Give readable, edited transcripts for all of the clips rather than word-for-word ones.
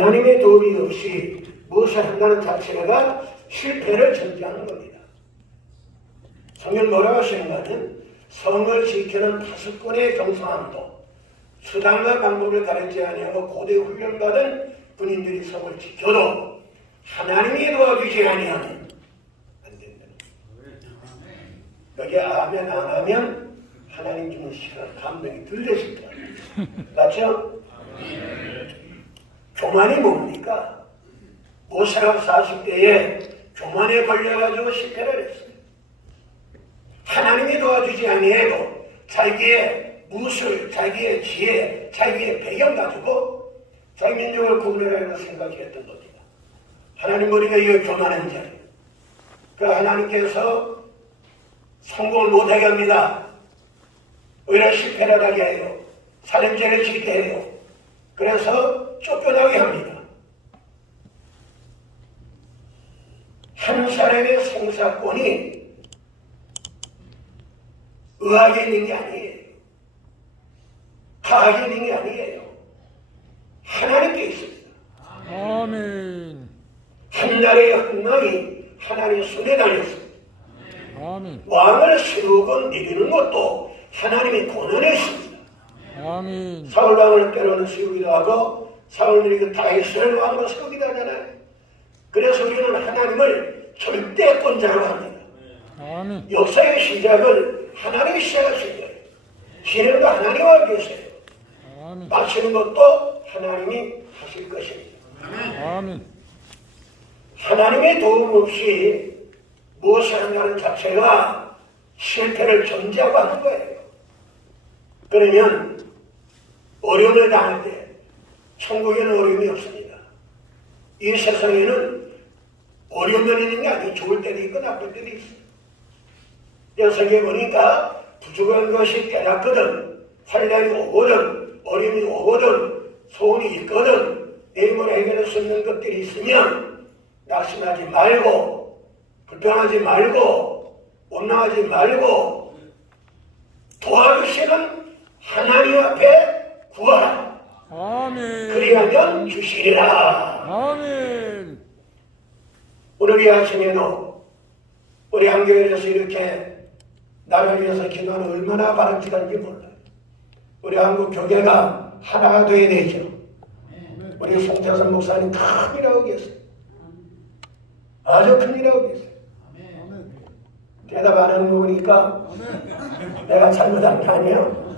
하나님의 도움이 없이 무엇을 한다는 자체가 실패를 전제하는 겁니다. 성경 뭐라고 하시는가 하면 성을 지키는 5권의 경성함도 수단과 방법을 가르치지 아니하고 고대 훈련받은 군인들이 성을 지켜도 하나님이 도와주지 아니하면 안 된다. 여기 아멘 안 하면 하나님 주는 시간 감동이 덜 되실 거예요. 맞죠? 교만이 뭡니까? 모세가 40대에 교만에 걸려가지고 실패를 했어요. 하나님이 도와주지 아니해도 자기의 무술, 자기의 지혜, 자기의 배경 가지고 자기 민족을 구원하려고 생각했던 겁니다. 하나님 머리가 이 교만한 자예요. 그 하나님께서 성공을 못하게 합니다. 오히려 실패를 하게 해요. 살인죄를 짓게 해요. 그래서 쫓겨나게 합니다. 한 사람의 생사권이 의학에 있는 게 아니에요. 과학에 있는 게 아니에요. 하나님께 있습니다. 아멘. 한 나라의 흥망이 하나님의 손에 달렸습니다. 아멘. 왕을 세우고 내리는 것도 하나님의 권한에 있습니다. 아멘. 사울 왕을 때로는 세우기도 하고 사울이 그 다윗을 왕으로 세우기도 하잖아요. 그래서 우리는 하나님을 절대권자로 합니다. 아멘. 역사의 시작을 하나님이 시작하신 거예요. 진행도 하나님과 계세요. 아멘. 마치는 것도 하나님이 하실 것입니다. 아멘. 하나님의 도움 없이 무엇을 한다는 자체가 실패를 전제하고 하는 거예요. 그러면 어려움을 당할 때 천국에는 어려움이 없습니다. 이 세상에는 어려움만 있는 게 아니고 좋을 때도 있고 나쁠 때도 있어요. 여성에 보니까 부족한 것이 깨닫거든, 환난이 오거든, 어려움이 오거든, 소원이 있거든, 내 힘으로 해결할 수 있는 것들이 있으면 낙심하지 말고, 불평하지 말고, 원망하지 말고 도와주시는 하나님 앞에 구하라. 아멘. 그리하면 주시리라. 아멘. 오늘 이 아침에도 우리 한교회에서 이렇게 나를 위해서 기도하는 얼마나 바람직한지 몰라요. 우리 한국 교회가 하나가 되어야 되죠. 우리 송태선 목사님 큰일하고 계세요. 아주 큰일하고 계세요. 대답 안 하는 거 보니까 내가 잘못한 게 아니에요.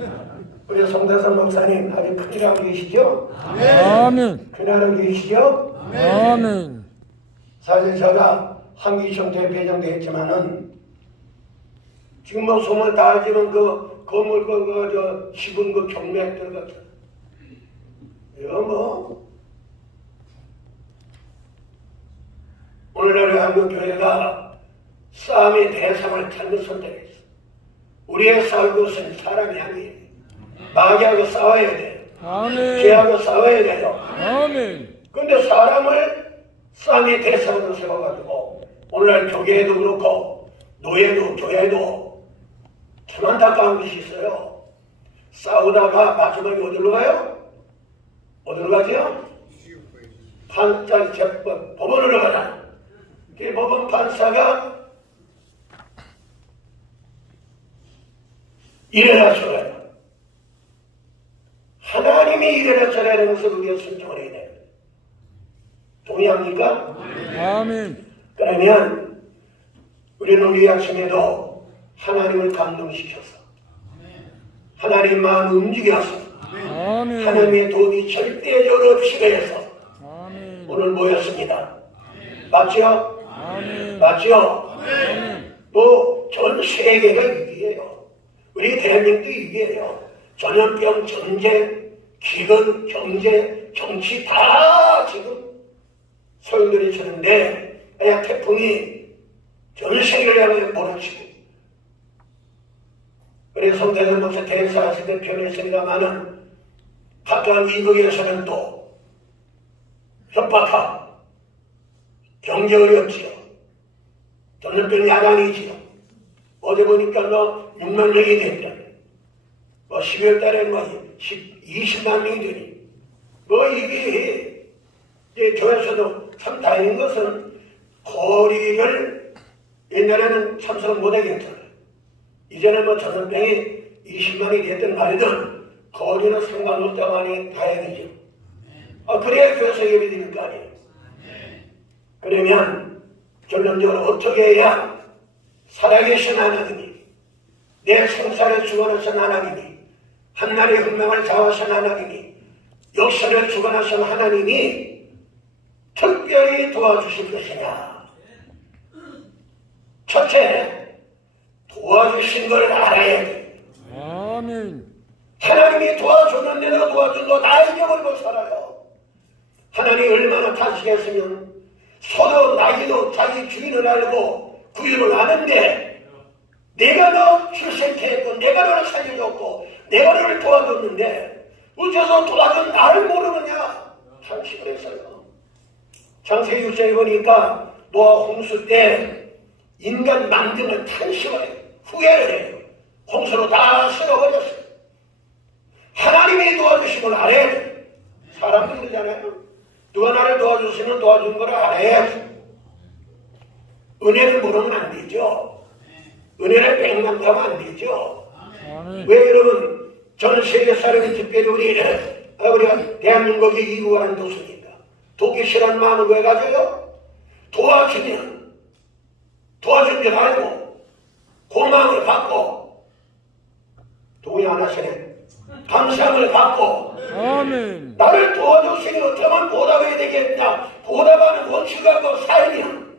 우리 송태선 목사님 아주 큰일하고 계시죠? 아멘. 큰일하고 계시죠? 아멘. 사실 제가 한기청 대표장도 했지만은 지금 뭐 소문 다 알지만 그 건물 저 지분 그 경매들 같은 이거 뭐 오늘날 한국 교회가 싸움의 대상을 잘못 선택했어. 우리의 싸울 것은 사람이 아니에요. 마귀하고 싸워야 돼요. 아멘. 죄하고 싸워야 돼요. 아멘. 그런데 사람을 싸움의 대상으로 세워가지고 오늘날 교계에도 그렇고 노예도 교회도 참 안타까운 것이 있어요. 싸우다가 마지막에 어디로 가요? 어디로 가죠? 판자 재법 법원으로 가잖아. 그 법원 판사가 이래라 저래라. 하나님이 이래라 저래라 해서 우리가 순종을 해야 돼요. 동의합니까? 아멘. 그러면 우리는 우리 아침에도 하나님을 감동시켜서 하나님 마음 움직여서 아멘. 하나님의 도움이 절대적으로 필요해서 아멘. 오늘 모였습니다. 맞죠? 아멘. 맞죠? 아멘. 또 전 세계가 위기예요. 우리 대한민국도 위기예요. 전염병, 전쟁, 기근, 경제, 정치 다 지금 소용돌이 치는데 만약 태풍이 전 세계를 향해 몰아치고 우리 송태선 목사 대사하실 때 표현했습니다마는 가까운 이북에서는 또 협박하고 경제 어렵지요. 전염병 야간이지요. 어제 보니까 6만 명이 됐다. 12월 달에 20만 명이 되니 이게 교회에서도 참 다행인 것은 거리를 옛날에는 참석을 못하겠잖아요. 이제는 뭐 전염병이 20만이 됐든 말든 거리는 상관없다고 하니 다행이죠. 그래야 교회에서 예배드릴 거 아니에요. 그러면 결론적으로 어떻게 해야 살아계신 하나님이, 내 생사를 주관하신 하나님이, 한나라의 혁명을 자화하신 하나님이, 역사를 주관하신 하나님이 특별히 도와주실 것이냐. 첫째, 도와주신 걸 알아야 돼. 아멘. 하나님이 도와줬는데 내가 도와준 거 다 잊어버리고 살아요. 하나님이 얼마나 다시겠으면 소도 나기도 자기 주인을 알고 구유를 아는데 내가 너 출생케 했고 내가 너를 살려줬고 내가 너를 도와줬는데 어째서 도와준 나를 모르느냐. 탄식을 했어요. 창세기 6장에 보니까 노아 홍수 때 인간 만드는 탄식을 해요. 후회를 해요. 홍수로 다 쓸어버렸어요. 하나님이 도와주신 걸 알아야 돼. 사람도 그러잖아요. 누가 나를 도와줬으면 도와준 걸 알아야지. 은혜를 모르면 안 되죠. 은혜를 백만하면 안 되죠. 왜 여러분 전 세계 사람이 특별히 우리가 대한민국이 이구한 도시니까 돕기 싫은 마음을 왜 가져요? 도와주면 도와준 줄 알고 고마움을 받고 동의 안 하시네. 감사함을 받고 아멘. 나를 도와줬으니 어쩌면 보답해야 되겠다. 보답하는 원칙 갖고 살면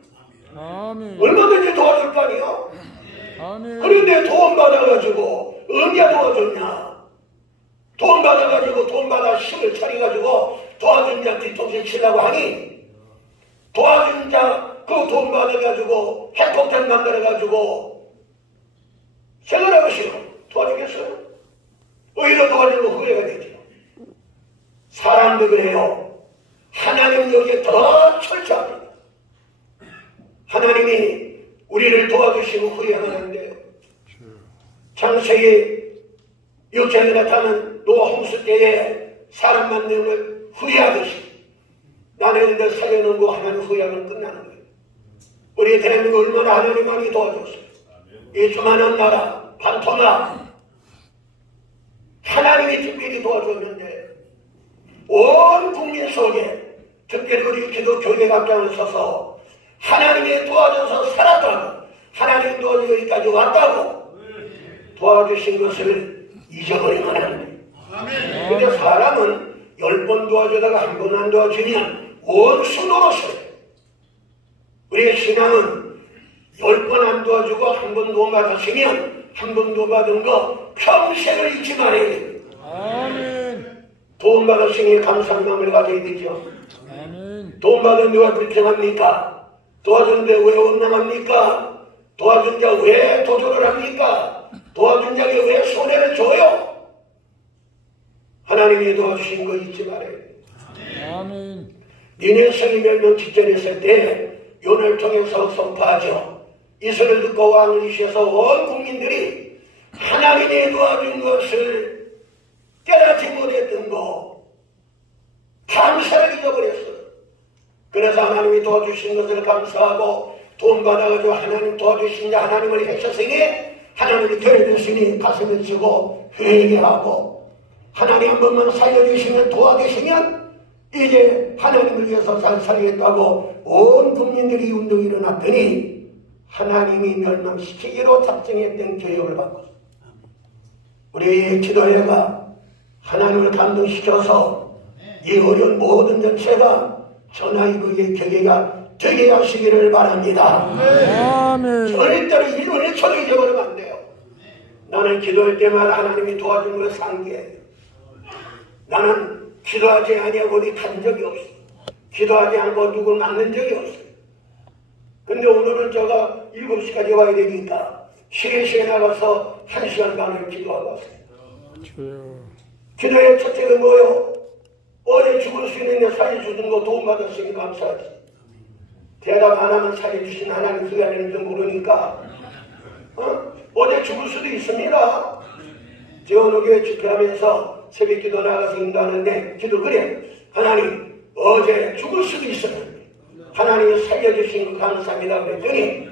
아멘. 얼마든지 도와줄 거 아니에요? 아멘. 그런데 돈 받아가지고 언제 도와줬냐? 돈 받아가지고 돈 받아 식을 차려가지고 도와준 자 뒤통수 치려고 하니 도와준 자 그 돈 받아가지고 핵폭탄 만들어가지고 생각하고 싫어. 도와주겠어요? 오히려 도와주고 후회가 되죠. 사람도 그래요. 하나님 여기에 더 철저합니다. 하나님이 우리를 도와주시고 후회하는데요. 창세기 6장에 나타난 노아 홍수 때에 사람 만남을 후회하듯이 나는 이제 살려놓은 거 하나님 후회하면 끝나는 거예요. 우리 대한민국 얼마나 하나님 많이 도와줬어요. 이 조만한 나라 반토막 하나님이 특별히 도와줬는데 온 국민 속에 특별히 우리 기독교회 앞장을 서서 하나님이 도와줘서 살았다고 하나님 도와주고 여기까지 왔다고 도와주신 것을 잊어버리면 안 돼. 근데 사람은 10번 도와주다가 한 번 안 도와주면 원수 노릇을. 우리의 신앙은 10번 안 도와주고 한 번 도와주시면 한 번 도와받은 거 평생을 잊지 말아야 돼요. 아멘. 도움 받으시니 감사한 마음을 가져야 되죠. 아멘. 도움 받은 누가 불평합니까? 도와준 데 왜 원망합니까? 도와준 자 왜 도전을 합니까? 도와준 자에게 왜 손해를 줘요? 하나님이 도와주신 거 잊지 말아요. 아멘. 니네 성이 멸명 직전했을 때 요를 통해서 선포하죠. 이스라엘 듣고 왕을 이셔서 온 국민들이 하나님이 도와준 것을 깨닫지 못했던 거 감사를 잊어버렸어요. 그래서 하나님이 도와주신 것을 감사하고 돈 받아가지고 하나님 도와주신 자 하나님을 해쳤으니 하나님이 결여됐으니 가슴을 치고 회개하고 하나님 한 번만 살려주시면 도와주시면 이제 하나님을 위해서 잘 살겠다고 온 국민들이 운동이 일어났더니 하나님이 멸망시키기로 작정했던 교육을 받고 우리의 기도회가 하나님을 감동시켜서 이 어려운 모든 전체가 전하이브의 교회가 되게 하시기를 바랍니다. 아멘. 절대로 1분 1초도 잊어버리면 안 돼요. 나는 기도할 때마다 하나님이 도와준 걸 상기해요. 나는 기도하지 아니하고 어디 간 적이 없어. 기도하지 않고 누굴 만난 적이 없어. 근데 오늘은 제가 7시까지 와야 되니까 쉬게 나가서 1시간 반을 기도하고 왔어요. 기도의 첫째가 뭐예요? 어제 죽을 수 있는데 살려주는 거 도움받았으니 감사하지. 대답 안 하면 살려주신 하나님 그게 아닌지 모르니까 어제 죽을 수도 있습니다. 제가 어느 교회 집회하면서 새벽 기도 나가서 인도하는데 기도 그래. 하나님 어제 죽을 수도 있었는데 하나님이 살려주신 거 감사합니다 그랬더니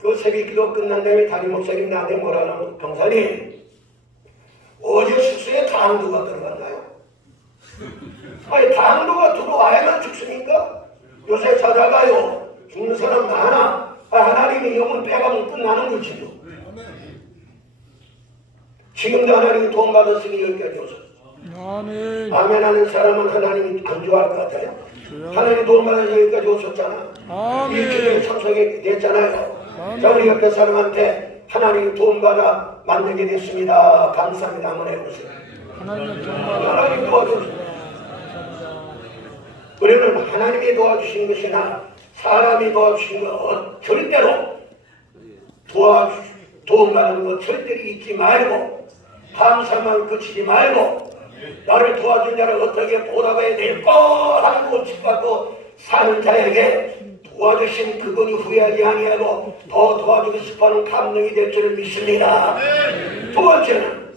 그 새벽 기도 끝난 다음에 담임 목사님 나한테 뭐라는 경사님 어제 숙소에 당도가 들어갔나요? 아니 당도가 들어와야만 죽습니까? 요새 찾아가요 죽는 사람 많아. 하나님이 영혼 빼가면 끝나는 거지요. 지금도 하나님이 돈 받았으니 여기까지 오셨어. 아멘. 아멘 하는 사람은 하나님이 안 좋아할 것 같아요. 하나님이 돈 받아서 여기까지 오셨잖아. 아멘. 일주일에 참석이 됐잖아요. 자, 우리 옆에 사람한테 하나님이 돈 받아 만들게 됐습니다. 감사합니다. 한번 해보세요. 하나님 도와주세요. 우리는 하나님이 도와주신 것이나 사람이 도와주신 것 절대로 도움받는 것 절대로 잊지 말고 감사만 그치지 말고 나를 도와준 자를 어떻게 보답해야 될까 하고 집받고 사는 자에게 도와주신 그분이 후회하지 아니하고 더 도와주고 싶어하는 감동이 될 줄을 믿습니다. 두 번째는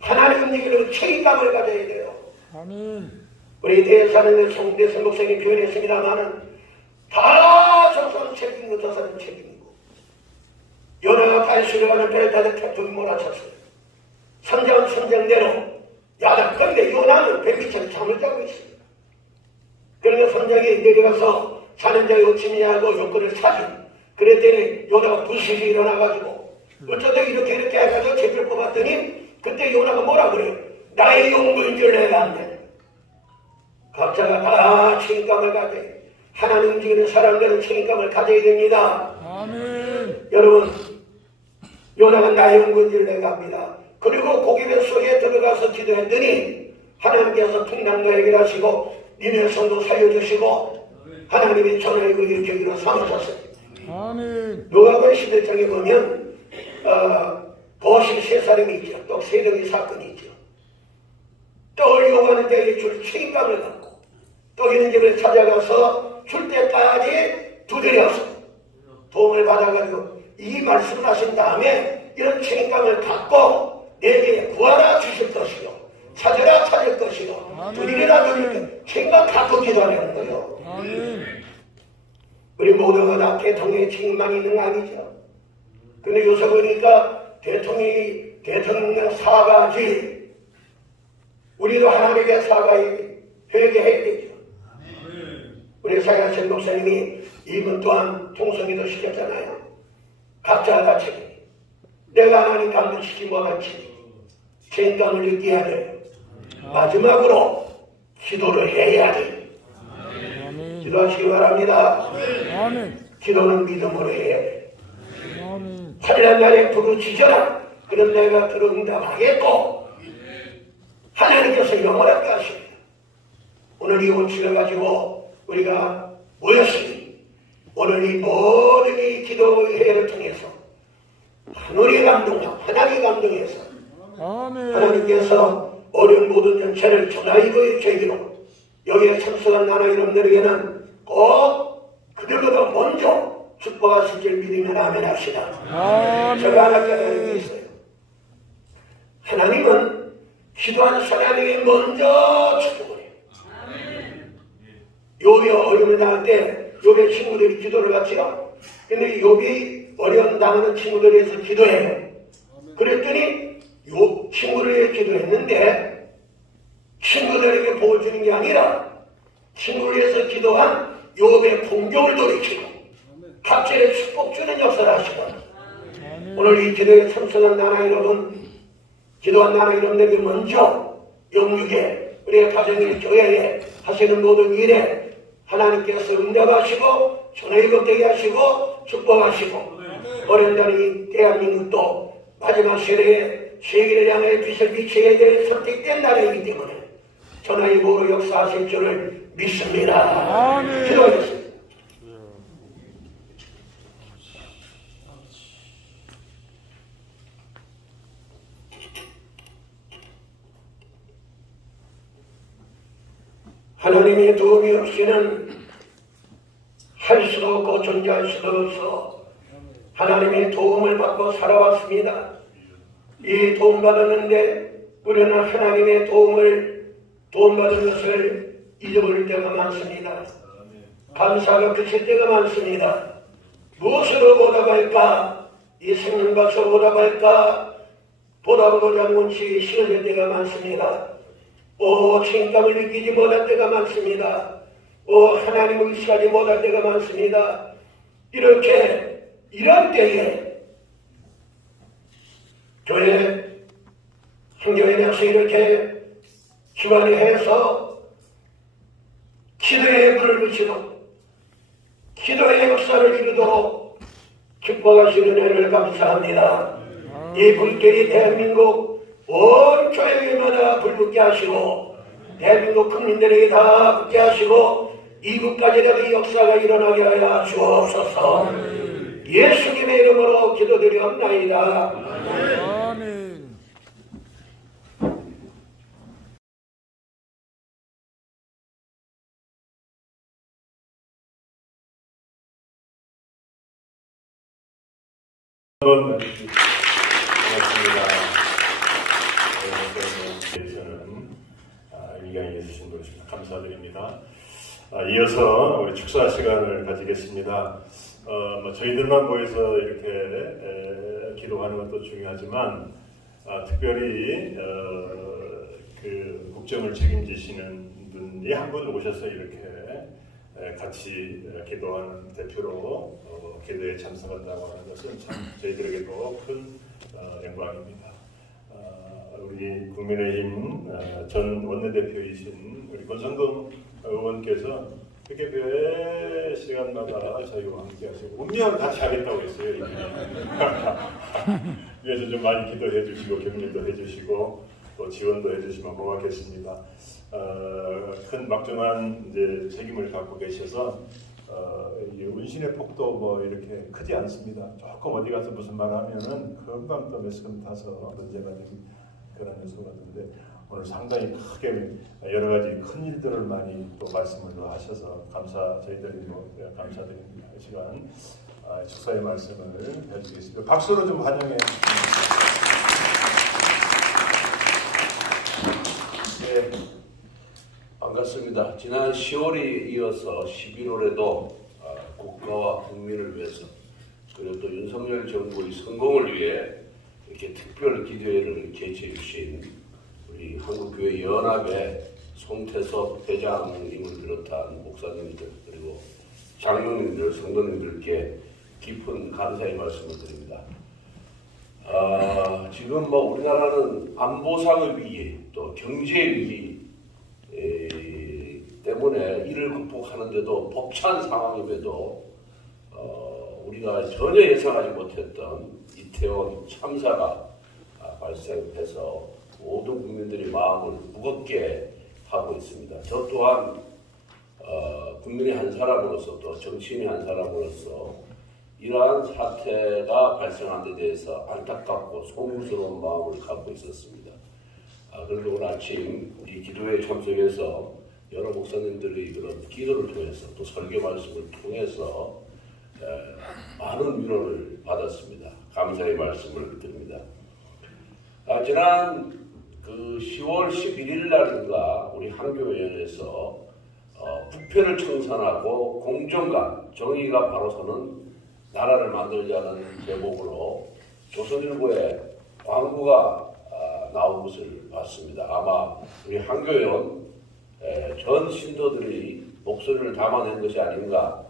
하나님 움직이는 책임감을 가져야 돼요. 아멘. 우리 대사는 송대선 목사님이 표현했습니다마는 다 조선 책임이고 조선은 책임이고 연애가 다시를 가는 벨타드 태풍이 몰아쳤어요. 선장은 선장대로 야단 근데 요나는 뱀비처럼 잠을 자고 있습니다. 그러니까 선장이 내려가서 사는 자의 어찌냐고 요건을 사준 그랬더니 요나가 부실이 일어나가지고 어쩌다 이렇게 해가지고 제필 뽑았더니 그때 요나가 뭐라 그래요? 나의 용부인 줄 내가 안 돼. 각자가 다 책임감을 가져야 돼요. 하나님 움직이는 사람들은 책임감을 가져야 됩니다. 아멘. 여러분 요나가 나의 용부인 줄 내가 압니다. 그리고 고기배 속에 들어가서 기도했더니 하나님께서 풍랑도 해결하시고 니네 성도 살려주시고 하나님이 전화이고 일으키기로 삼으셨어요. 아멘. 누가복음 11장에 보면 보실 세 사람이 있죠. 또 세덩이 사건이 있죠. 떡을 요구하는 자에게 줄 책임감을 갖고 떡 있는 집을 찾아가서 줄 때까지 두드려서 도움을 받아가지고 이 말씀을 하신 다음에 이런 책임감을 갖고 내게 구하라 주실 것이요 찾으라 찾을 것이요 두드리라 두릴 것 책임감 갖고 기도하려는 거예요. 아멘. 우리 모두가 다 대통령의 책임만 있는 거 아니죠. 근데 요새 보니까 대통령 사과지 우리도 하나님께 사과해 회개해야 되죠. 우리 사야신 목사님이 이분 또한 통성기도 시켰잖아요. 각자가 다 책임. 내가 하나님 감동시키지 못한 책임감을 느껴야 돼요. 마지막으로 기도를 해야 돼요. 기도하시기 바랍니다. 아멘. 기도는 믿음으로 해야 돼요. 아멘. 환난 날에 부르짖어라. 그럼 내가 들어 응답하겠고 하나님께서 영원하게 하십니다. 오늘 이 온치를 가지고 우리가 모였으니 오늘 이 모든 이 기도회를 통해서 하늘의 감동, 하나님의 감동에서 아멘. 하나님께서 어려운 모든 전체를 전하이고의 죄기로 여기에 참석한 나나 여러분들에게는 꼭 그들보다 먼저 축복하실 줄 믿으면 아멘 합시다. 아멘. 제가 하나 깨달은 게 있어요. 하나님은 기도하는 사람에게 먼저 축복을 해요. 욥이 어려움을 당할 때 욥의 친구들이 기도를 같이요. 근데 욥이 어려움 당하는 친구들에 의해서 기도해요. 그랬더니 욥 친구를 위해 기도했는데 친구들에게 복을 주는 게 아니라 친구를 위해서 기도한 욥의 공격을 돌이키고 갑자기 축복 주는 역사를 하시고 오늘 이 기도에 참석한 나나 여러분 기도한 나나 여러분들에게 먼저 영육에 우리의 가정의 교회에 하시는 모든 일에 하나님께서 응답하시고 전화위복 되게 하시고 축복하시고 어른들이 대한민국도 마지막 세대에 세계를 향해 빛을 비춰야 될 선택된 나라이기 때문에 전화위복으로 역사하실 줄을 믿습니다. 아멘. 기도하겠습니다. 하나님의 도움이 없이는 할 수도 없고 존재할 수도 없어 하나님의 도움을 받고 살아왔습니다. 이 도움 받았는데 우리는 하나님의 도움받은 것을 잊어버릴 때가 많습니다. 감사가 그칠 때가 많습니다. 무엇으로 보답할까? 이 생명값으로 보답할까? 보답하고자 문치 싫어질 때가 많습니다. 책임감을 느끼지 못할 때가 많습니다. 하나님을 의식하지 못할 때가 많습니다. 이런 때에 교회 성경에 대해서 이렇게 기관이 해서 기도의 불을 붙이고 기도의 역사를 이루도록 기뻐하시는 은혜를 감사합니다. 이 불길이 대한민국 온 교회마다 불붙게 하시고 대한민국 국민들에게 다 붙게 하시고 이국까지라도 이 역사가 일어나게 하여 주옵소서. 예수님의 이름으로 기도드리옵나이다. 아멘. 고맙습니다. 저는 이강희 예수신 것입니다. 감사드립니다. 이어서 우리 축사 시간을 가지겠습니다. 저희들만 모여서 이렇게 기도하는 것도 중요하지만 특별히 그 국정을 책임지시는 분이 한 분 오셔서 이렇게 같이 기도하는 대표로 기도에 참석한다고 하는 것은 참 저희들에게도 큰 영광입니다. 우리 국민의힘 전 원내대표이신 우리 권성동 의원께서 그렇게 매 시간마다 저희와 함께 하시고 운명을 같이 하겠다고 했어요. 그래서 좀 많이 기도해 주시고 격려도 해주시고 또 지원도 해주시면 고맙겠습니다. 큰 막중한 이제 책임을 갖고 계셔서 운신의 폭도 뭐 이렇게 크지 않습니다. 조금 어디 가서 무슨 말 하면은 금방 또 몇 시간 타서 문제가 되는 그런 요소가 있는데 오늘 상당히 크게 여러 가지 큰 일들을 많이 또 말씀을 하셔서 저희들이 감사드립니다. 이 시간 축사의 말씀을 해주겠습니다. 박수로 좀 환영해. 네, 반갑습니다. 지난 10월에 이어서 11월에도 국가와 국민을 위해서 그리고 또 윤석열 정부의 성공을 위해 이렇게 특별 기도회를 개최해 주신 우리 한국교회연합의 송태섭 회장님을 비롯한 목사님들 그리고 장로님들, 성도님들께 깊은 감사의 말씀을 드립니다. 지금 우리나라는 안보상의 위기, 또 경제 위기 때문에 이를 극복하는데도 벅찬 상황임에도 우리가 전혀 예상하지 못했던 이태원 참사가 발생해서 모든 국민들이 마음을 무겁게 하고 있습니다. 저 또한 국민의 한 사람으로서 또 정치인의 한 사람으로서 이러한 사태가 발생한 데 대해서 안타깝고 소문스러운 마음을 갖고 있었습니다. 그런데 오늘 아침 이 기도회에 참석해서 여러 목사님들의 그런 기도를 통해서 또 설교 말씀을 통해서 많은 위로를 받았습니다. 감사의 말씀을 드립니다. 지난 10월 11일 날인가 우리 한교회에서 부패를 청산하고 공정과 정의가 바로 서는 나라를 만들자는 제목으로 조선일보에 광고가 나온 것을 봤습니다. 아마 우리 한교회원 전 신도들이 목소리를 담아낸 것이 아닌가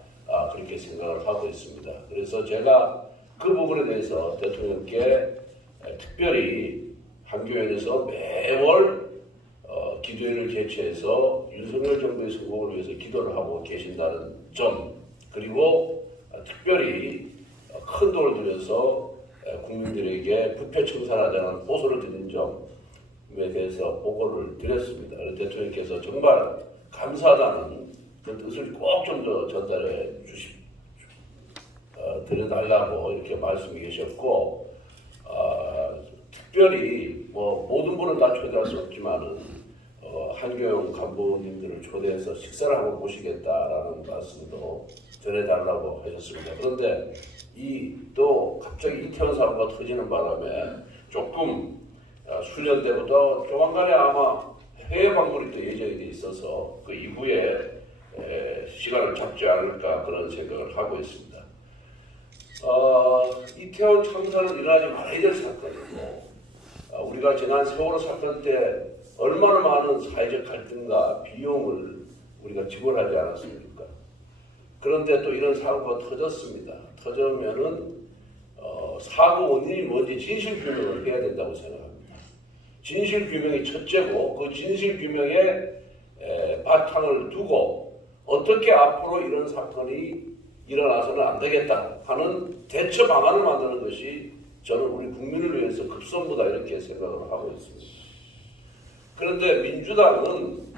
그렇게 생각을 하고 있습니다. 그래서 제가 그 부분에 대해서 대통령께 특별히 한교회에서 매월 기도회를 개최해서 윤석열 정부의 성공을 위해서 기도를 하고 계신다는 점 그리고 특별히 큰 돈을 들여서 국민들에게 부패 청산하자는 호소를 드린 점에 대해서 보고를 드렸습니다. 대통령께서 정말 감사하다는 그 뜻을 꼭 좀 더 전달해 드려달라고 이렇게 말씀이 계셨고 특별히 모든 분은 다 초대할 수 없지만은 한교영 간부님들을 초대해서 식사를 한번 모시겠다라는 말씀도 전해달라고 하셨습니다. 그런데 또 갑자기 이태원 사고가 터지는 바람에 조금 수년대부터 조만간에 아마 해외 방문이 또 예정이 돼 있어서 그 이후에 시간을 잡지 않을까 그런 생각을 하고 있습니다. 이태원 참사는 일어나지 말아야 될 사건이고 우리가 지난 세월호 사건 때 얼마나 많은 사회적 갈등과 비용을 우리가 지불하지 않았습니까? 그런데 또 이런 사고가 터졌습니다. 터지면은 사고 원인이 뭔지 진실 규명을 해야 된다고 생각합니다. 진실 규명이 첫째고 그 진실 규명에 바탕을 두고 어떻게 앞으로 이런 사건이 일어나서는 안 되겠다 하는 대처 방안을 만드는 것이 저는 우리 국민을 위해서 급선무다 이렇게 생각을 하고 있습니다. 그런데 민주당은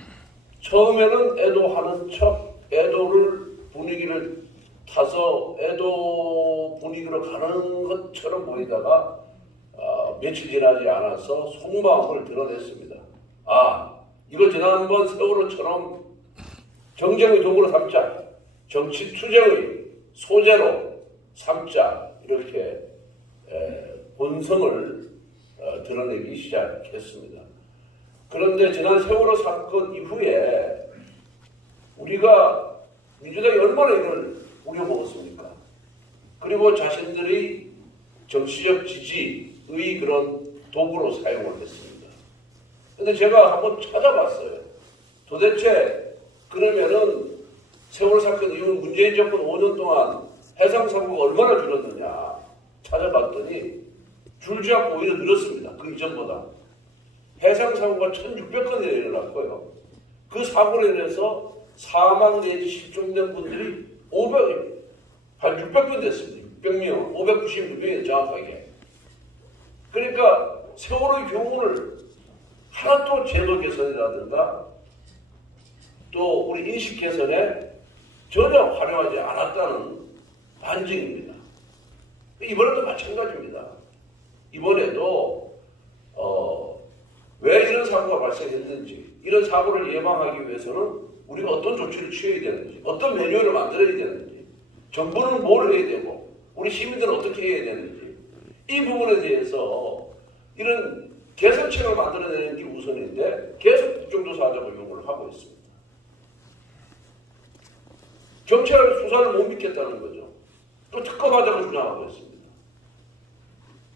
처음에는 애도하는 척 애도를 분위기를 타서 애도 분위기로 가는 것처럼 보이다가 며칠 지나지 않아서 속마음을 드러냈습니다. 이거 지난번 세월호처럼 정쟁의 도구로 삼자, 정치 투쟁의 소재로 삼자 이렇게 본성을 드러내기 시작했습니다. 그런데 지난 세월호 사건 이후에 우리가 민주당이 얼마나 이걸 우려먹었습니까? 그리고 자신들이 정치적 지지의 그런 도구로 사용을 했습니다. 근데 제가 한번 찾아봤어요. 도대체 그러면은 세월호 사건 이후 문재인 정권 5년 동안 해상사고가 얼마나 줄었느냐 찾아봤더니 줄지 않고 오히려 늘었습니다. 그 이전보다. 해상사고가 1600건이 일어났고요. 그 사고로 인해서 사망 내지 실종된 분들이 한 600분 됐습니다. 600명, 596명이 정확하게. 그러니까 세월호의 경우를 하나도 제도 개선이라든가 또 우리 인식 개선에 전혀 활용하지 않았다는 반증입니다. 이번에도 마찬가지입니다. 이번에도 왜 이런 사고가 발생했는지 이런 사고를 예방하기 위해서는 우리가 어떤 조치를 취해야 되는지 어떤 매뉴얼을 만들어야 되는지 정부는 뭘 해야 되고 우리 시민들은 어떻게 해야 되는지 이 부분에 대해서 이런 개선책을 만들어내는 게 우선인데 계속 국정조사하자고 요구를 하고 있습니다. 경찰 수사를 못 믿겠다는 거죠. 또 특검하자고 주장하고 있습니다.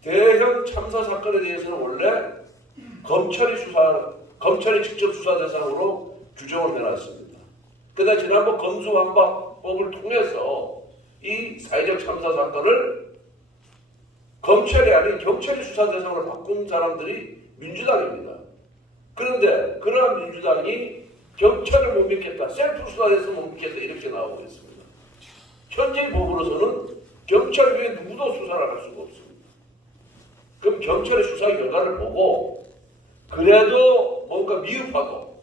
대형 참사 사건에 대해서는 원래 검찰이 직접 수사 대상으로 규정을 해놨습니다. 그러나 지난번 검수완박법을 통해서 이 사회적 참사 사건을 검찰이 아닌 경찰이 수사 대상으로 바꾼 사람들이 민주당입니다. 그런데 그러한 민주당이 경찰을 못 믿겠다, 셀프 수사에서 못 믿겠다 이렇게 나오고 있습니다. 현재 법으로서는 경찰 외에 누구도 수사를 할 수가 없습니다. 그럼 경찰의 수사 결과를 보고 그래도 뭔가 미흡하고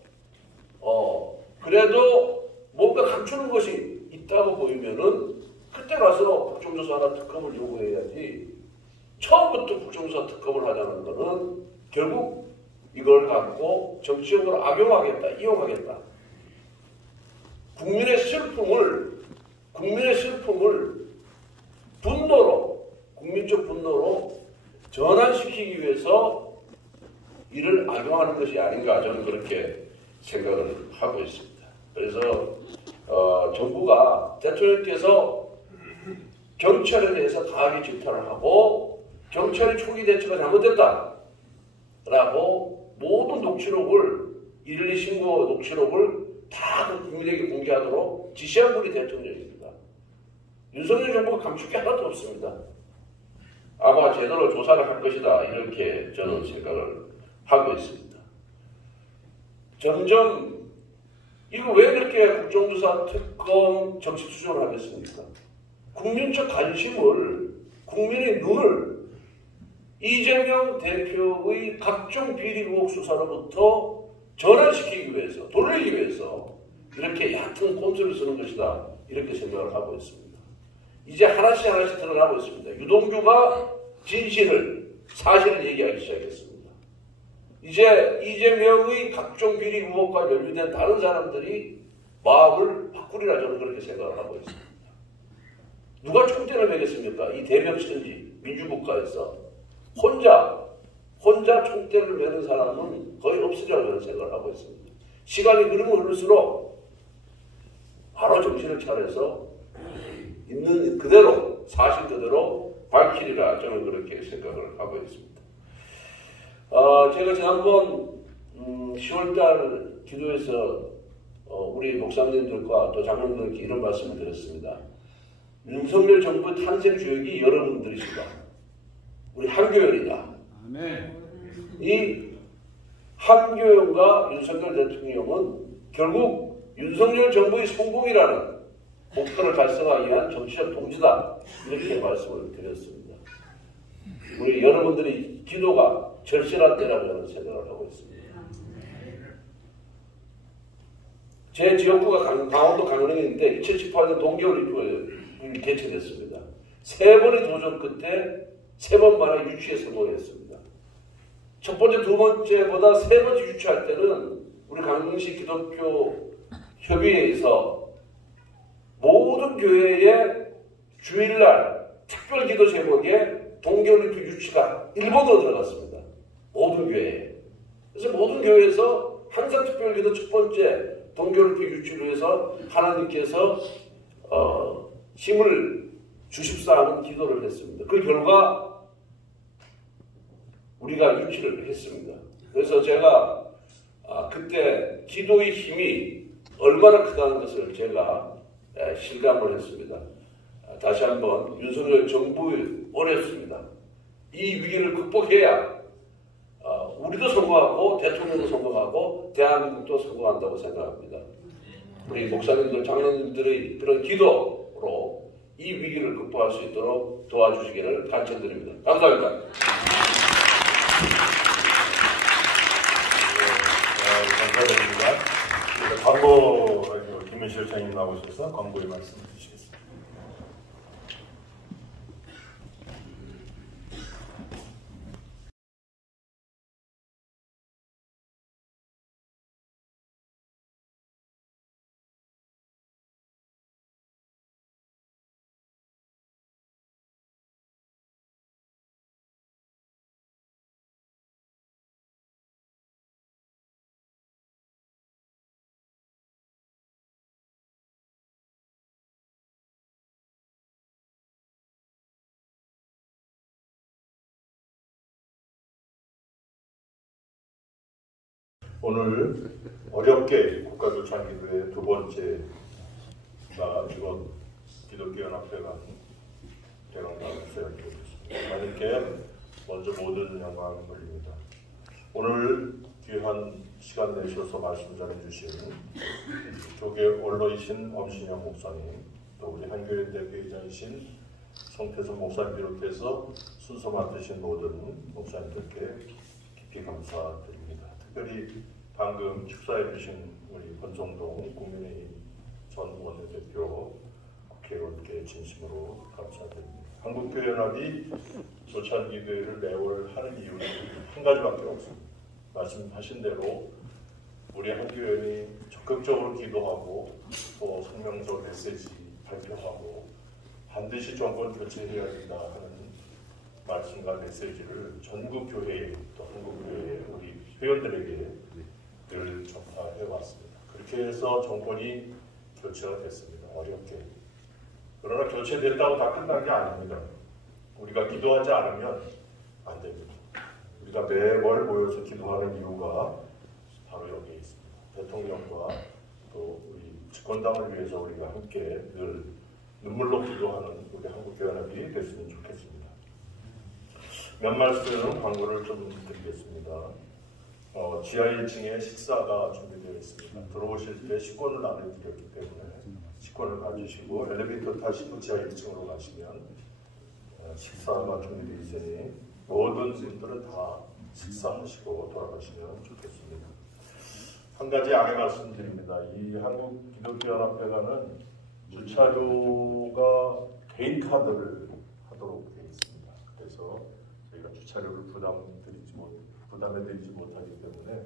그래도 뭔가 감추는 것이 있다고 보이면은 그때 가서 국정조사나 특검을 요구해야지 처음부터 국정조사 특검을 하자는 거는 결국 이걸 갖고 정치적으로 악용하겠다, 이용하겠다. 국민의 슬픔을 분노로, 국민적 분노로 전환시키기 위해서 이를 악용하는 것이 아닌가 저는 그렇게 생각을 하고 있습니다. 그래서 정부가 대통령께서 경찰에 대해서 강하게 질타를 하고 경찰의 초기 대처가 잘못됐다라고 모든 녹취록을 112 신고 녹취록을 다 국민에게 공개하도록 지시한 분이 대통령입니다. 윤석열 정부가 감출 게 하나도 없습니다. 아마 제대로 조사를 할 것이다 이렇게 저는 생각을 하고 있습니다. 점점 이거 왜 그렇게 국정조사 특검 정치투쟁을 하겠습니까? 국민적 관심을 국민의 눈을 이재명 대표의 각종 비리 의혹 수사로부터 전환시키기 위해서 돌리기 위해서 이렇게 얕은 꼼수를 쓰는 것이다 이렇게 생각을 하고 있습니다. 이제 하나씩 드러나고 있습니다. 유동규가 사실을 얘기하기 시작했습니다. 이제 이재명의 각종 비리 의혹과 연루된 다른 사람들이 마음을 바꾸리라 저는 그렇게 생각을 하고 있습니다. 누가 총대를 매겠습니까? 이 대명천지 민주국가에서 혼자 혼자 총대를 메는 사람은 거의 없으리라고 저는 생각을 하고 있습니다. 시간이 흐르면 흐를수록 바로 정신을 차려서 있는 그대로 사실 그대로 밝히리라 저는 그렇게 생각을 하고 있습니다. 제가 지난번 10월달 기도에서 우리 목사님들과 또 장로님들께 이런 말씀을 드렸습니다. 윤석열 정부 탄생 주역이 여러분들이시다. 우리 한교연이다. 아멘. 이 한교연과 윤석열 대통령은 결국 윤석열 정부의 성공이라는 목표를 달성하기 위한 정치적 동지다. 이렇게 말씀을 드렸습니다. 우리 여러분들이 기도가 절실한 때라고 저는 생각을 하고 있습니다. 제 지역구가 강원도 강릉인데 2018년 동계올림픽이 개최됐습니다. 3번의 도전 끝에 3번 만에 유치에 성공했습니다. 첫 번째, 두 번째보다 3번째 유치할 때는 우리 강릉시 기독교 협의회에서 모든 교회의 주일날 특별 기도 제목에 동계올림픽 유치가 1번으로 들어갔습니다. 모든 교회에. 그래서 모든 교회에서 항상 특별 기도 첫 번째 동계올림픽 유치를 위해서 하나님께서 힘을 주십사 하는 기도를 했습니다. 그 결과 우리가 유치를 했습니다. 그래서 제가 그때 기도의 힘이 얼마나 크다는 것을 제가 실감을 했습니다. 다시 한번 윤석열 정부의 어렵습니다. 이 위기를 극복해야 우리도 성공하고 대통령도 성공하고 대한민국도 성공한다고 생각합니다. 우리 목사님들, 장로님들의 그런 기도로 이 위기를 극복할 수 있도록 도와주시기를 간청드립니다. 감사합니다. 감사드립니다. 광고 김민실 장님 나오셔서 광고의 말씀 주시겠습니다. 오늘 어렵게 국가교창기도의 두 번째가 이번 기독교연합회가 대강당을 수행되었습니다. 하나님께 먼저 모든 영광을 돌립니다. 오늘 귀한 시간 내셔서 말씀 전해주신 조계 원로이신 엄신영 목사님, 또 우리 한교회 대표이장이신 송태선 목사님 비롯해서 순서 맡으신 모든 목사님들께 깊이 감사드립니다. 특별히 방금 축사해 주신 우리 권성동 국민의힘 전 원내대표 국회의원께 진심으로 감사드립니다. 한국교연합이 조찬기도회를 매월 하는 이유는 한 가지밖에 없습니다. 말씀하신 대로 우리 한교연이 적극적으로 기도하고 또 성명적 메시지 발표하고 반드시 정권 교체해야 된다 하는 말씀과 메시지를 전국 교회에 또 한국 교회에 우리 회원들에게 늘 전파해 왔습니다. 그렇게 해서 정권이 교체가 됐습니다. 어렵게. 그러나 교체됐다고 다 끝난 게 아닙니다. 우리가 기도하지 않으면 안 됩니다. 우리가 매월 모여서 기도하는 이유가 바로 여기에 있습니다. 대통령과 또 우리 집권당을 위해서 우리가 함께 늘 눈물로 기도하는 우리 한국교연합이 됐으면 좋겠습니다. 몇 말씀 광고를 좀 드리겠습니다. 지하 1층에 식사가 준비되어 있습니다. 들어오실 때 식권을 나눠드렸기 때문에 식권을 가지시고 엘리베이터 타시고 지하 1층으로 가시면 식사가 준비되어 있으니 모든 분들은 다 식사하시고 돌아가시면 좋겠습니다. 한 가지 양해 말씀드립니다. 이 한국기독교연합회가는 주차료가 개인 카드를 하도록 되어 있습니다. 그래서 저희가 주차료를 부담해드리지 못하기 때문에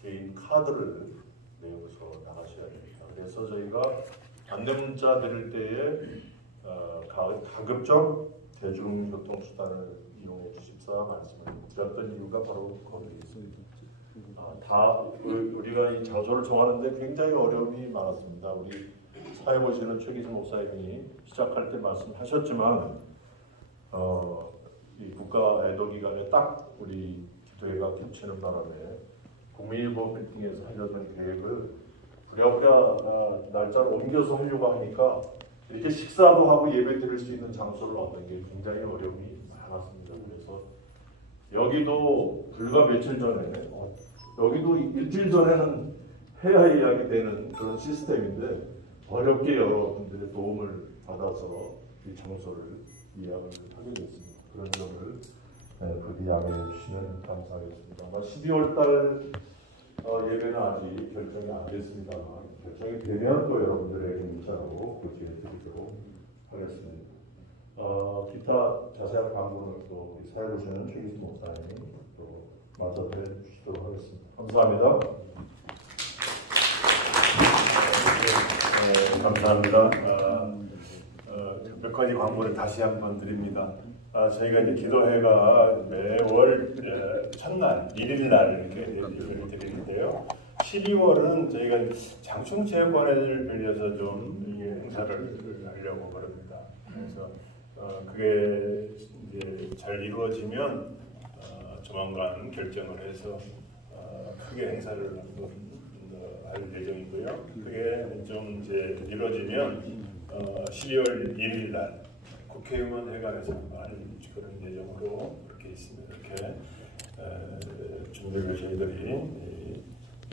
개인 카드를 내어서 나가셔야 됩니다. 그래서 저희가 안내문자 드릴 때에 가급적 대중교통수단을 이용해 주십사 말씀을 드렸던 이유가 바로 거기있습니다. 다 우리가 이 장소를 정하는데 굉장히 어려움이 많았습니다. 우리 사회 보시는 최기준 목사님이 시작할 때 말씀하셨지만 이 국가 애도 기간에 딱 우리 기도회가 겹치는 바람에 국민일보 빌딩에서 하려던 계획을 부랴부랴 날짜를 옮겨서 하려고 하니까 이렇게 식사도 하고 예배 드릴 수 있는 장소를 얻는 게 굉장히 어려움이 많았습니다. 그래서 여기도 불과 며칠 전에 여기도 일주일 전에는 해야 이야기 되는 그런 시스템인데 어렵게 여러분들의 도움을 받아서 이 장소를 예약을 하게 됐습니다. 그런 점을 부디 양해해 주시면 감사하겠습니다. 아마 12월 달 예배는 아직 결정이 안 됐습니다만 결정이 되면 또 여러분들에게 문자로 고지해 드리도록 하겠습니다. 기타 자세한 광고는 또 사회 보시는 최기준 목사님이 또 맡아해 주시도록 하겠습니다. 감사합니다. 감사합니다. 몇 가지 광고를 다시 한번 드립니다. 저희가 이제 기도회가 매월 첫날, 1일날 이렇게 예배를 드리는데요. 12월은 저희가 장충체육관을 빌려서 좀 행사를 하려고 그럽니다. 그래서 그게 이제 잘 이루어지면 조만간 결정을 해서 크게 행사를 할 예정이고요. 그게 좀 이제 이루어지면 12월 1일 날 국회의원 회관에서 할 그런 예정으로 그렇게 있습니다. 이렇게 준비를 저희들이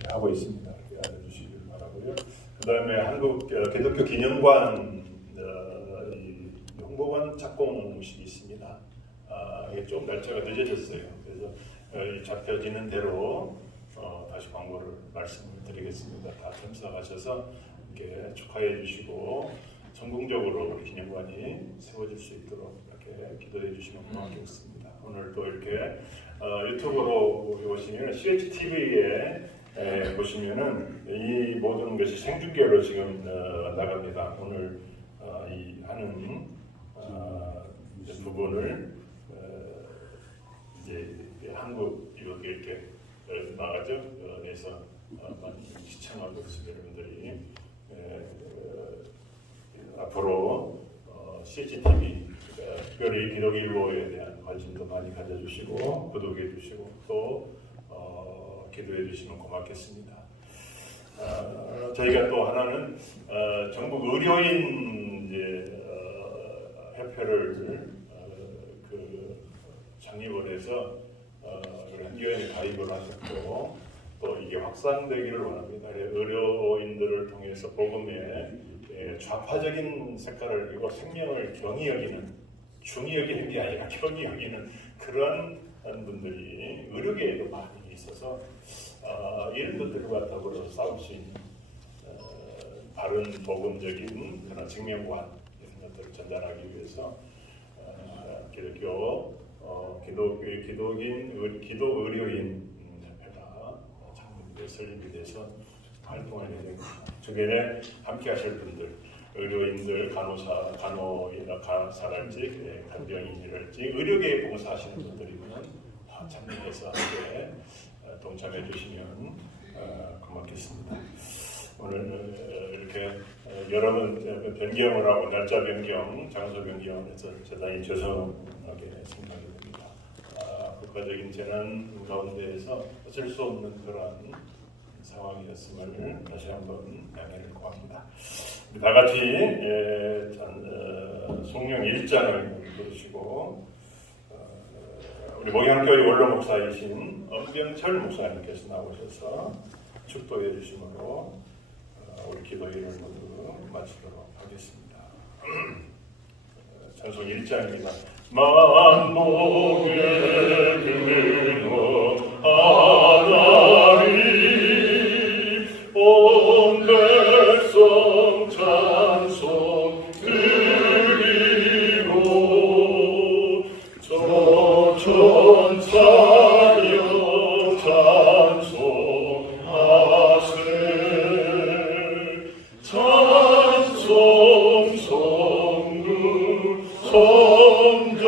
하고 있습니다. 이렇게 알려주시길 바라고요. 그 다음에 한국 기독교 기념관 홍보관 착공식이 있습니다. 이게 좀 날짜가 늦어졌어요. 그래서 잡혀지는 대로 다시 광고를 말씀을 드리겠습니다. 다 참석하셔서 이렇게 축하해 주시고 성공적으로 우리 기념관이 세워질 수 있도록 이렇게 기도해 주시면 고맙겠습니다. 오늘 또 이렇게 유튜브로 오시면 CHTV에 보시면은 이 모든 것이 생중계로 지금 나갑니다. 오늘 이 하는 부분을 이제 한국 이렇게 나가죠. 그래서 많이 시청하고 있습니다. 여러분들이 앞으로 CCTV 특별히 기독일보에 대한 관심도 많이 가져주시고 구독해 주시고 또 기도해 주시면 고맙겠습니다. 저희가 또 하나는 전국 의료인 이제 협회를 창립을 해서 한교회에 가입을 하셨고 또 이게 확산되기를 원합니다. 의료인들을 통해서 복음에 좌파적인 색깔을 띠고 생명을 경히 여기는, 중히 여기는 게 아니라 경히 여기는 그런 분들이 의료계에도 많이 있어서 이런 분들과 더불어 싸울 수 있는 바른 복음적인 그런 생명관 이런 것들을 전달하기 위해서 기도 의료인 협회가 창립돼 설립이 돼서 활동을 예정입니다. 주변에 함께하실 분들, 의료인들, 간호이나 간호사랄지, 간병인이랄지 의료계에 봉사하시는 분들이면 다 참여해서 함께 동참해 주시면 고맙겠습니다. 오늘 이렇게 여러 번 변경을 하고 날짜 변경, 장소 변경해서 대단히 죄송하게 생각이 됩니다. 국가적인 재난 가운데에서 어쩔 수 없는 그런 상황이었음을 다시 한번 양해를 구합니다. 우리 다 같이 성령 1장을 부르시고 우리 목양교회 원로 목사이신 엄병철 목사님께서 나오셔서 축도해 주심으로 우리 기도회를 모두 마치도록 하겠습니다. 찬송 1장입니다. 만복의 근원 하나님 온 백성 찬송 드리고 저 천사여 찬송하세 찬송 성부 성자성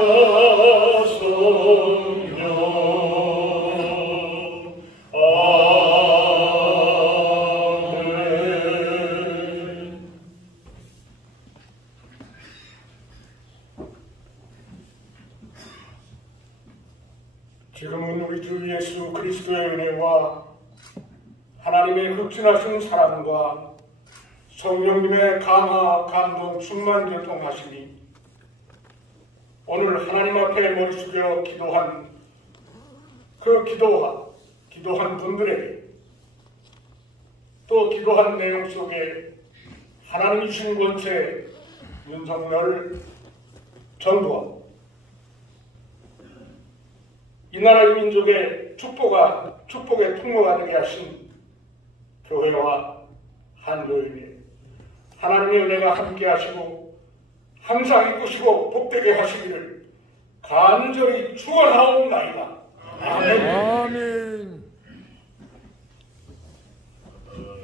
주 예수 그리스도의 은혜와 하나님의 흑진하신 사랑과 성령님의 강화, 감동, 충만 교통하심이 오늘 하나님 앞에 머리 숙여 기도한 그 기도한 분들에게 또 기도한 내용 속에 하나님이 주신 권세 윤석열 정부와 이 나라 이 민족의 축복의 통로가 되게 하신 교회와 한교회에 하나님의 은혜가 함께 하시고 항상 이끄시고 복되게 하시기를 간절히 축원하옵나이다. 아멘. 아멘.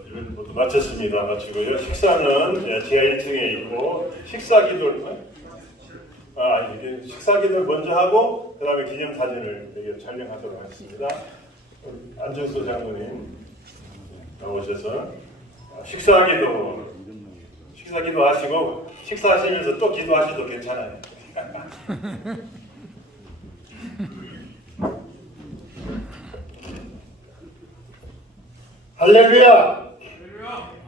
이런 모두 마쳤습니다. 마치고요. 식사는 지하 1층에 있고 식사기도를 식사기도를 먼저 하고 그 다음에 기념사진을 촬영하도록 하겠습니다. 안준수 장로님 나오셔서 식사기도 하시고 식사하시면서 또 기도하셔도 괜찮아요. 할렐루야.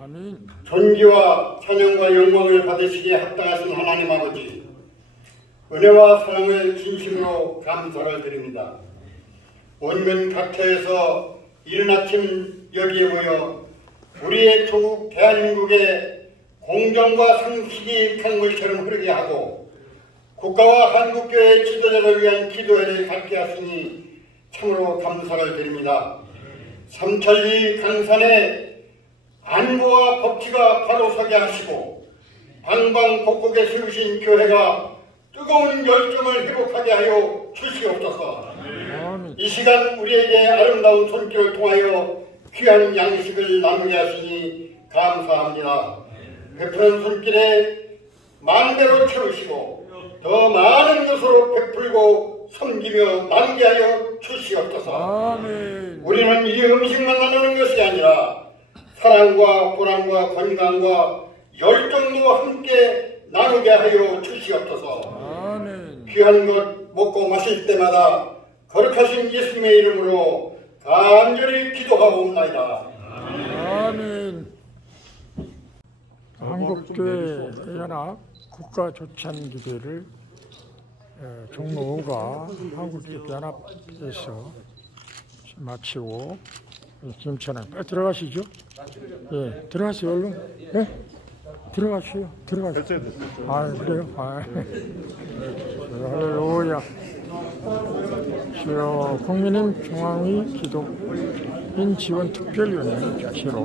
아멘. 존귀와 찬양과 영광을 받으시기에 합당하신 하나님 아버지, 은혜와 사랑을 진심으로 감사를 드립니다. 원면 각처에서 이른 아침 여기에 모여 우리의 조국 대한민국의 공정과 상식이 강물처럼 흐르게 하고 국가와 한국교회 지도자를 위한 기도회를 갖게 하시니 참으로 감사를 드립니다. 삼천리 강산에 안보와 법치가 바로 서게 하시고 방방곡곡에 세우신 교회가 뜨거운 열정을 회복하게 하여 주시옵소서. 이 시간 우리에게 아름다운 손길을 통하여 귀한 양식을 나누게 하시니 감사합니다. 베푸는 손길에 만배로 채우시고 더 많은 것으로 베풀고 섬기며 만개하여 주시옵소서. 아멘. 우리는 이 음식만 나누는 것이 아니라 사랑과 보람과 건강과 열정도 함께 나누게 하여 주시옵소서. 아멘. 귀한 것 먹고 마실 때마다 거룩하신 예수님의 이름으로 간절히 기도하옵나이다. 아멘. 한국교회 연합 국가조찬기도를 종로가 한국교회 연합에서 마치고 김천에 빨리 들어가시죠. 예, 들어가세요 얼른. 네, 들어가시오. 들어가세요. 아 그래요. 할렐루야. 주여 국민의힘 중앙위 기독인 지원 특별위원회 주최로